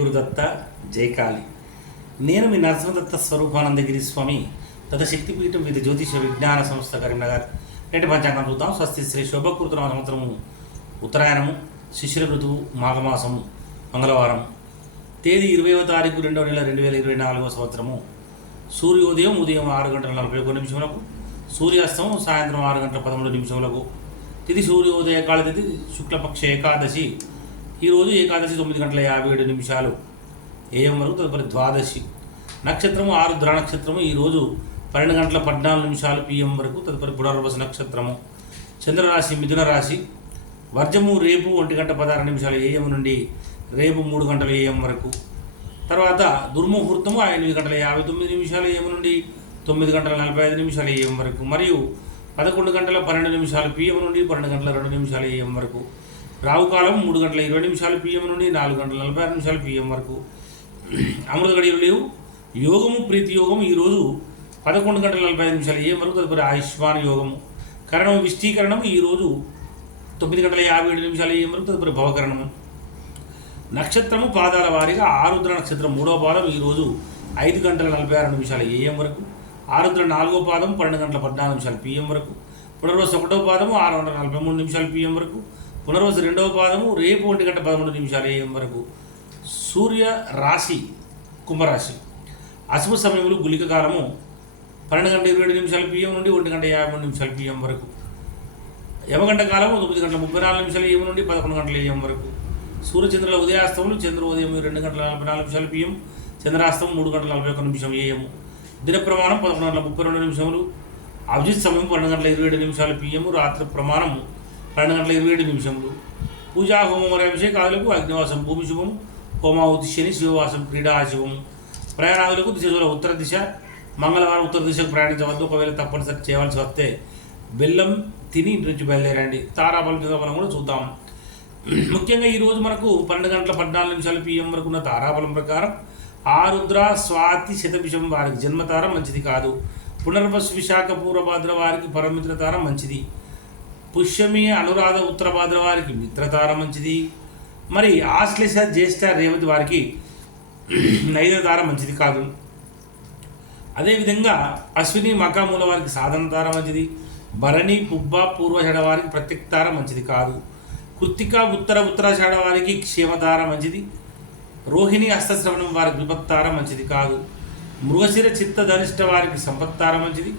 గురుదత్త జయకాళి. నేను మీ నరసింహదత్త స్వరూపానందగిరి స్వామి తత శక్తిపీఠం విధి జ్యోతిష విజ్ఞాన సంస్థ కరీంనగర్. నేటి పంచాంగం చూద్దాం. స్వస్తి శ్రీ శోభకృతనామ సంవత్సరము ఉత్తరాయణము శిశిర ఋతువు మాఘమాసము మంగళవారం. తేదీ ఇరవైవ తారీఖు రెండవ నెల రెండు వేల ఇరవై నాలుగవ సంవత్సరము. సూర్యోదయం ఉదయం ఆరు గంటల నలభై ఒక్క నిమిషములకు సూర్యాస్తమం సాయంత్రం ఆరు గంటల పదమూడు నిమిషములకు. తిది సూర్యోదయ కాల శుక్లపక్ష ఏకాదశి ఈరోజు ఏకాదశి తొమ్మిది గంటల యాభై ఏడు నిమిషాలు. ఏఎం వరకు తదుపరి ద్వాదశి. నక్షత్రము ఆరుద్ర నక్షత్రము ఈరోజు పన్నెండు గంటల పద్నాలుగు నిమిషాలు పిఎం వరకు తదుపరి పునర్వస నక్షత్రము. చంద్రరాశి మిథున రాశి. వర్జము రేపు ఒంటి గంట పదహారు నిమిషాలు ఏఎం నుండి రేపు మూడు గంటల ఏఎం వరకు. తర్వాత దుర్ముహూర్తము ఎనిమిది గంటల యాభై తొమ్మిది నిమిషాలు ఏఎం నుండి తొమ్మిది గంటల నలభై ఐదు నిమిషాలు ఏఎం వరకు. మరియు పదకొండు గంటల పన్నెండు నిమిషాలు పిఎం నుండి పన్నెండు గంటల రెండు నిమిషాలు ఏఎం వరకు. రావుకాలం మూడు గంటల ఇరవై నిమిషాలు పిఎం నుండి నాలుగు గంటల నలభై ఆరు నిమిషాలు పిఎం వరకు. అమృత గడియలు లేవు. యోగము ప్రీతి యోగము ఈరోజు పదకొండు గంటల నలభై ఐదు నిమిషాలు ఏం వరకు తదుపరి ఆయుష్మాన్ యోగము. కరణం విష్టీకరణం ఈరోజు తొమ్మిది గంటల యాభై ఏడు నిమిషాలు ఏం వరకు తదుపరి భవకరణము. నక్షత్రము పాదాల వారీగా ఆరుద్ర నక్షత్రం మూడవ పాదం ఈరోజు ఐదు గంటల నలభై ఆరు నిమిషాల ఏఎం వరకు. ఆరుద్ర నాలుగో పాదం పన్నెండు గంటల పద్నాలుగు నిమిషాలు పిఎం వరకు. పునర్వసు ఒకటో పాదము ఆరు గంటల నలభై మూడు నిమిషాలు పిఎం వరకు. పునర్వసు రెండవ పాదము రేపు ఒంటి గంట పదమూడు నిమిషాలు ఏఎం వరకు? సూర్య రాశి కుంభరాశి. అశుభ సమయంలో గులిక కాలము పన్నెండు గంట ఇరవై ఏడు నిమిషాలు పిఎం నుండి ఒంటి గంట యాభై మూడు నిమిషాలు పిఎం వరకు. యమగంట కాలము తొమ్మిది గంటల ముప్పై నాలుగు నిమిషాలు ఏం నుండి పదకొండు గంటల ఏఎం వరకు. సూర్యచంద్రుల ఉదయాస్తములు చంద్రోదయం రెండు గంటల నలభై నాలుగు నిమిషాలు పిఎం చంద్రాస్తం మూడు గంటల నలభై ఒక్క నిమిషం ఏఎం దిన ప్రమాణం పదకొండు గంటల ముప్పై రెండు నిమిషములు. అభిజిత్ సమయం పన్నెండు గంటల ఇరవై ఏడు నిమిషాలు పిఎం రాత్రి ప్రమాణం రెండు గంటల ఇరవై ఏడు నిమిషములు. పూజా హోమం మరియు అభిషేకాదులకు అగ్నివాసం భూమి శుభం హోమావతి శని శివవాసం క్రీడా శివం ప్రయాణాదులకు దిశ ఉత్తర దిశ. మంగళవారం ఉత్తర దిశకు ప్రయాణించవద్దు. ఒకవేళ తప్పనిసరి చేయవలసి వస్తే బెల్లం తిని ఇంటి నుంచి బయలుదేరండి. తారాబలం మనం కూడా చూద్దాం. ముఖ్యంగా ఈరోజు మనకు పన్నెండు గంటల పద్నాలుగు నిమిషాలు పిఎం వరకు ఉన్న తారాబలం ప్రకారం ఆరుద్ర స్వాతి శతభిషం వారికి జన్మతారం మంచిది కాదు. పునర్వసు విశాఖ పూర్వభాద్ర వారికి పరమిత్ర తార మంచిది. పుష్యమి అనురాధ ఉత్తరభాద్ర వారికి మిత్రతార మంచిది. మరి ఆశ్లేష జ్యేష్ఠ రేవతి వారికి నైద మంచిది కాదు. అదేవిధంగా అశ్విని మకామూల వారికి సాధన తార మంచిది. భరణి పుబ్బ పూర్వషడ వారికి ప్రత్యక్తార మంచిది కాదు. కృత్తిక ఉత్తర ఉత్తరాషాఢ వారికి క్షేమతార మంచిది. రోహిణి హస్తశ్రవణం వారికి విపత్తార మంచిది కాదు. మృగశిర చిత్త ధనిష్ట వారికి సంపత్తార మంచిది.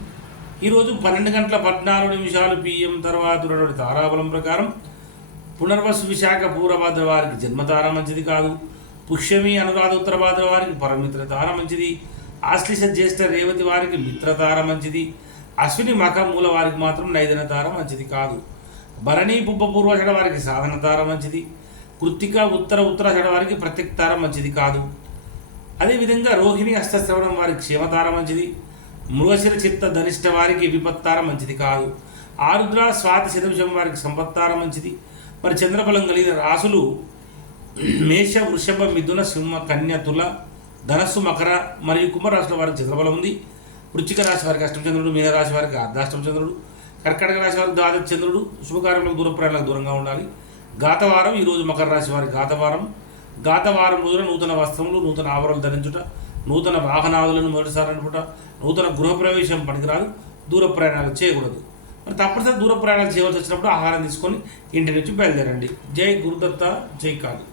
ఈరోజు పన్నెండు గంటల పద్నాలుగు నిమిషాలు పిఎం తర్వాత ఉన్నటువంటి తారాబలం ప్రకారం పునర్వసు విశాఖ పూర్వభాద్ర వారికి జన్మతార మంచిది కాదు. పుష్యమి అనురాధ ఉత్తరభాద్ర వారికి పరమిత్ర తార మంచిది. ఆశ్లిష జ్యేష్ఠ రేవతి వారికి మిత్రతార మంచిది. అశ్విని మఖ మూల వారికి మాత్రం నైదన తార మంచిది కాదు. భరణి పుబ్బ పూర్వషడ వారికి సాధన తార మంచిది. కృత్తిక ఉత్తర ఉత్తరాషడ వారికి ప్రత్యక్తార మంచిది కాదు. అదేవిధంగా రోహిణి హస్తశ్రవణం వారికి క్షేమతార మంచిది. మృగశిర చిత్త ధనిష్ట వారికి విపత్తార మంచిది కాదు. ఆరుద్ర స్వాతి శతవిషం వారికి సంపత్తార మంచిది. మరి చంద్రబలం కలిగిన రాసులు మేష వృషభ మిథున సింహ కన్య తుల ధనస్సు మకర మరియు కుంభరాశుల వారికి చంద్రబలం ఉంది. వృచ్చిక రాశి వారికి అష్టమచంద్రుడు మీనరాశి వారికి అర్ధాష్టమచంద్రుడు కర్కటక రాశి వారికి ద్వాదశ చంద్రుడు శుభకార్యములకు దూర ప్రయాణాలకు దూరంగా ఉండాలి. గాతవారం ఈరోజు మకర రాశి వారి గాతవారం. గాతవారం రోజున నూతన వస్త్రములు నూతన ఆవరణలు ధరించుట నూతన వాహనాదులను మొదటిసారి అనుకుంటా నూతన గృహప్రవేశం పనికిరాదు దూర ప్రయాణాలు చేయకూడదు. మరి తప్పనిసరి దూర ప్రయాణాలు చేయవలసి వచ్చినప్పుడు ఆహారం తీసుకొని ఇంటి నుంచి బయలుదేరండి. జై గురుదత్త జై కాదు